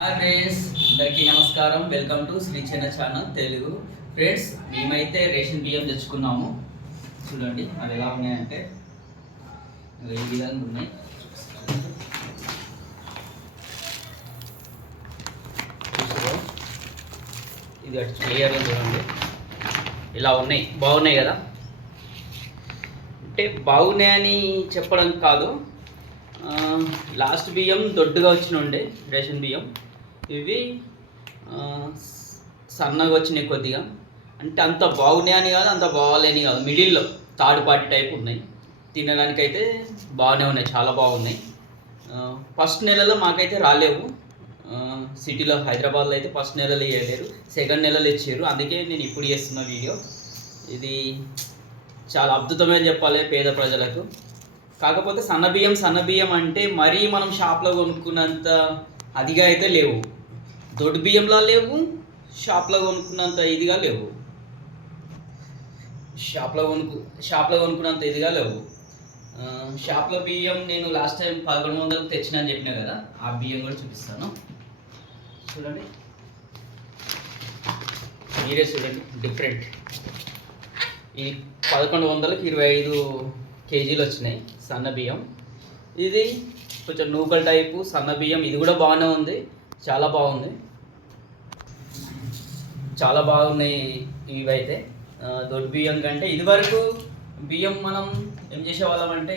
Friends అందరికీ నమస్కారం. Welcome to Sri Chinna channel Telugu friends మేమైతే రేషన్ బియ్యం తెచ్చుకున్నాము. చూడండి అవి ఎలా ఉన్నాయంటే ఈ విధంగా ఉన్నాయి. ఇది అటు క్లియర్గా చూడండి. ఇలా ఉన్నాయి. బాగున్నాయి కదా? అంటే బాగున్నాయని చెప్పడం కాదు. లాస్ట్ బియ్యం దొడ్డుగా వచ్చిన ఉండే రేషన్ బియ్యం. ఇవి సన్నగా వచ్చినాయి కొద్దిగా. అంటే అంత బాగున్నాయని కాదు అంత బాగాలేని కాదు. మిడిల్లో థర్డ్ పార్టీ టైప్ ఉన్నాయి. తినడానికి అయితే బాగానే ఉన్నాయి చాలా బాగున్నాయి. ఫస్ట్ నెలలో మాకైతే రాలేవు. సిటీలో హైదరాబాద్లో అయితే ఫస్ట్ నెలలో ఇవ్వలేరు సెకండ్ నెలలో ఇచ్చారు. అందుకే నేను ఇప్పుడు చేస్తున్న వీడియో. ఇది చాలా అద్భుతమే చెప్పాలి పేద ప్రజలకు. కాకపోతే సన్నబియ్యం సన్నబియ్యం అంటే మరీ మనం షాప్లో కొనుక్కున్నంత అదిగా అయితే లేవు. దొడ్డు బియ్యంలా లేవు షాప్లో కొనుక్కున్నంత ఇదిగా లేవు. షాప్లో కొనుక్కు షాప్లో కొనుక్కున్నంత ఇదిగా లేవు. షాప్లో బియ్యం నేను లాస్ట్ టైం పదకొండు వందలకు తెచ్చిన అని చెప్పిన కదా ఆ బియ్యం కూడా చూపిస్తాను. చూడండి. మీరే చూడండి డిఫరెంట్ ఈ పదకొండు వందలకు ఇరవై ఐదు కేజీలు వచ్చినాయి సన్న బియ్యం. ఇది కొంచెం నూకల్ టైపు సన్న బియ్యం. ఇది కూడా బాగానే ఉంది చాలా బాగుంది. చాలా బాగున్నాయి ఇవైతే. దొడ్డు బియ్యం కంటే ఇదివరకు బియ్యం మనం ఏం చేసేవాళ్ళం అంటే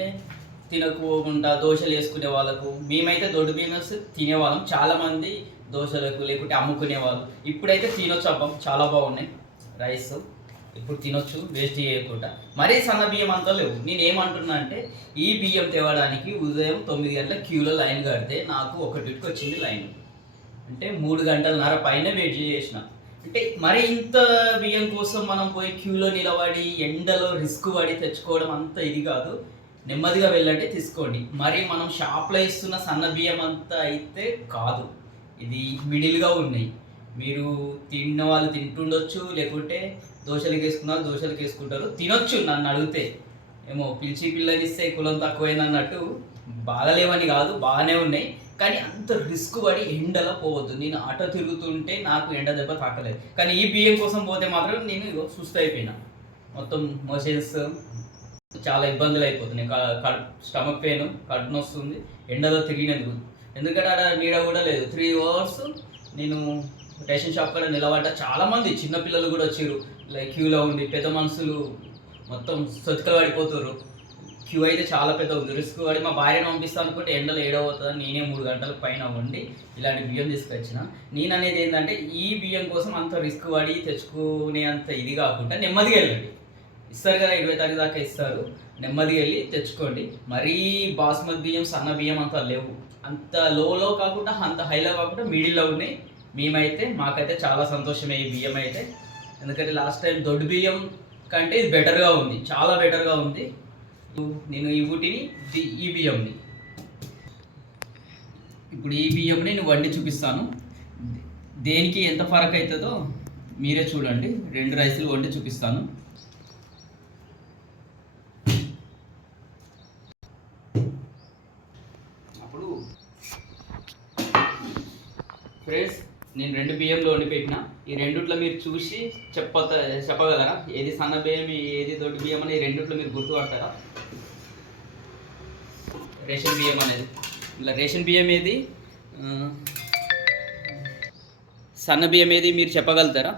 తినకోకుండా దోశలు వేసుకునే వాళ్ళకు మేమైతే దొడ్డు బియ్యం వేస్తే తినేవాళ్ళం. చాలామంది దోశలకు లేకుంటే అమ్ముకునేవాళ్ళు. ఇప్పుడైతే తినొచ్చు అబ్బం చాలా బాగున్నాయి. రైస్ ఇప్పుడు తినొచ్చు వేస్ట్ చేయకుండా. మరీ సన్న బియ్యం అంతా లేవు. నేను ఏమంటున్నా అంటే ఈ బియ్యం తేవడానికి ఉదయం తొమ్మిది గంటల క్యూలో లైన్ కడితే నాకు ఒకటికి వచ్చింది లైన్. అంటే మూడు గంటలన్నర పైన వెయిట్ చేసిన. అంటే మరి ఇంత బియ్యం కోసం మనం పోయి క్యూలో నిలబడి ఎండలో రిస్క్ పడి తెచ్చుకోవడం అంత ఇది కాదు. నెమ్మదిగా వెళ్ళంటే తీసుకోండి. మరి మనం షాప్లో ఇస్తున్న సన్న బియ్యం అంతా అయితే కాదు. ఇది మిడిల్గా ఉన్నాయి. మీరు తిన్న వాళ్ళు తింటుండొచ్చు లేకుంటే దోశలకు వేసుకున్న దోశలకు వేసుకుంటారు. తినొచ్చు నన్ను అడిగితే. ఏమో పిలిచి పిల్లనిస్తే కులం తక్కువైంది అన్నట్టు బాగలేవని కాదు బాగానే ఉన్నాయి. కానీ అంత రిస్క్ పడి ఎండలో పోవద్దు. నేను ఆటో తిరుగుతుంటే నాకు ఎండ దెబ్బ తాకలేదు. కానీ ఈ బియ్యం కోసం పోతే మాత్రం నేను సుస్థ అయిపోయినా. మొత్తం మోషన్స్ చాలా ఇబ్బందులు అయిపోతున్నాయి. స్టమక్ పెయిన్ కడుపు వస్తుంది ఎండలో తిరిగినందుకు. ఎందుకంటే అక్కడ నీడ కూడా లేదు. త్రీ అవర్స్ నేను రేషన్ షాప్ కాడ నిలబడ్డ. చాలా మంది చిన్నపిల్లలు కూడా వచ్చారు లైక్ క్యూలో ఉండి పెద్ద మనుషులు మొత్తం సొతుకలు పడిపోతున్నారు క్యూ అయితే చాలా పెద్ద ఉంది. రిస్క్ పడి మా భార్యను పంపిస్తాను అనుకుంటే ఎండలో ఏడవుతుందని నేనే మూడు గంటల పైన వండి ఇలాంటి బియ్యం తీసుకొచ్చిన. నేను అనేది ఏంటంటే ఈ బియ్యం కోసం అంత రిస్క్ పడి తెచ్చుకునే అంత ఇది కాకుండా నెమ్మదిగా వెళ్ళండి. ఇస్తారు కదా ఇరవై తారీఖు దాకా ఇస్తారు. నెమ్మదిగా వెళ్ళి తెచ్చుకోండి. మరీ బాస్మతి బియ్యం సన్న బియ్యం అంత లేవు. అంత లోలో కాకుండా అంత హైలో కాకుండా మిడిల్లో ఉన్నాయి. మేమైతే మాకైతే చాలా సంతోషమే ఈ బియ్యం అయితే. ఎందుకంటే లాస్ట్ టైం దొడ్డు బియ్యం కంటే ఇది బెటర్గా ఉంది. చాలా బెటర్గా ఉంది. నేను ఈ ఊటిని ఈ బియ్యంని. ఇప్పుడు ఈ బియ్యంని నేను వండి చూపిస్తాను. దేనికి ఎంత ఫరక్ అవుతుందో మీరే చూడండి. రెండు రైసులు వండి చూపిస్తాను. అప్పుడు ఫ్రెండ్స్ నేను రెండు బియ్యంలో వండిపెట్టిన. ఈ రెండుట్లో మీరు చూసి చెప్ప చెప్పగలరా? ఏది సన్న బియ్యం ఏది దొడ్డు బియ్యం అని ఈ రెండుట్లో మీరు గుర్తుపడతారా? రేషన్ బియ్యం అనేది. ఇలా రేషన్ బియ్యం ఏది? సన్న బియ్యం ఏది మీరు చెప్పగలుగుతారా?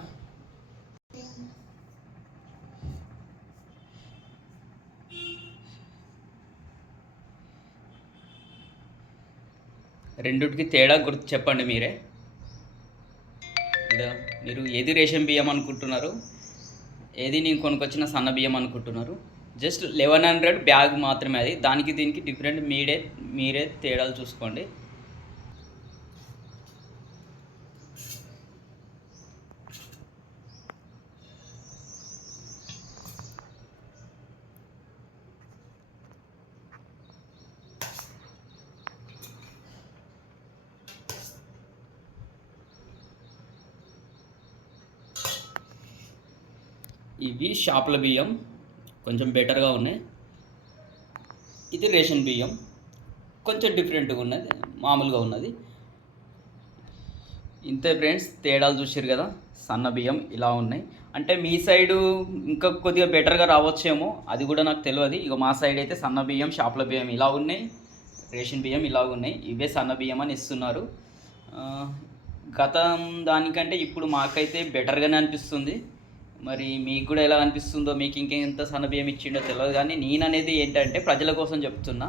రెండిటికి తేడా గుర్తు చెప్పండి మీరే. మీరు ఏది రేషన్ బియ్యం అనుకుంటున్నారు? ఏది నేను కొనుకొచ్చిన సన్న బియ్యం అనుకుంటున్నారు? జస్ట్ లెవెన్ హండ్రెడ్ బ్యాగ్ మాత్రమే అది. దానికి దీనికి డిఫరెంట్ మీరే మీరే తేడాలు చూసుకోండి. ఇవి షాపుల బియ్యం. కొంచెం బెటర్గా ఉన్నాయి. ఇది రేషన్ బియ్యం. కొంచెం డిఫరెంట్గా ఉన్నది. మామూలుగా ఉన్నది. ఇంతే ఫ్రెండ్స్ తేడాలు చూసారు కదా? సన్న బియ్యం ఇలా ఉన్నాయి. అంటే మీ సైడు ఇంకా కొద్దిగా బెటర్గా రావచ్చేమో అది కూడా నాకు తెలియదు ఇక మా సైడ్ అయితే సన్న బియ్యం షాపుల బియ్యం ఇలా ఉన్నాయి. రేషన్ బియ్యం ఇలా ఉన్నాయి. ఇవే సన్న బియ్యం అని ఇస్తున్నారు. గతం దానికంటే ఇప్పుడు మాకైతే బెటర్గానే అనిపిస్తుంది. మరి మీకు కూడా ఎలా అనిపిస్తుందో మీకు ఇంకెంత సన్న బియ్యం ఇచ్చిండో తెలియదు కానీ నేను అనేది ఏంటంటే ప్రజల కోసం చెప్తున్నా.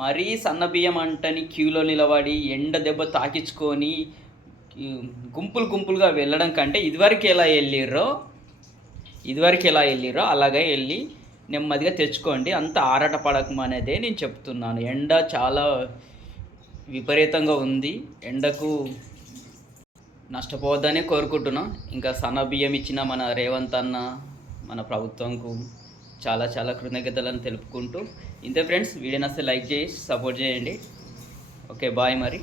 మరీ సన్న బియ్యం అంటని క్యూలో నిలబడి ఎండ దెబ్బ తాకించుకొని గుంపులు గుంపులుగా వెళ్ళడం కంటే ఇదివరకు ఎలా వెళ్ళిర్రో ఇదివరకు ఎలా వెళ్ళిర్రో అలాగే వెళ్ళి నెమ్మదిగా తెచ్చుకోండి. అంత ఆరాట పడకమనేదే నేను చెప్తున్నాను. ఎండ చాలా విపరీతంగా ఉంది. ఎండకు నష్టపోవద్దనే కోరుకుంటున్నాం. ఇంకా సన్న బియ్యం ఇచ్చిన మన రేవంత్ అన్న మన ప్రభుత్వంకు చాలా చాలా కృతజ్ఞతలను తెలుపుకుంటూ. ఇంతే ఫ్రెండ్స్ వీడియో నస్తే లైక్ చేసి సపోర్ట్ చేయండి. ఓకే బాయ్ మరి.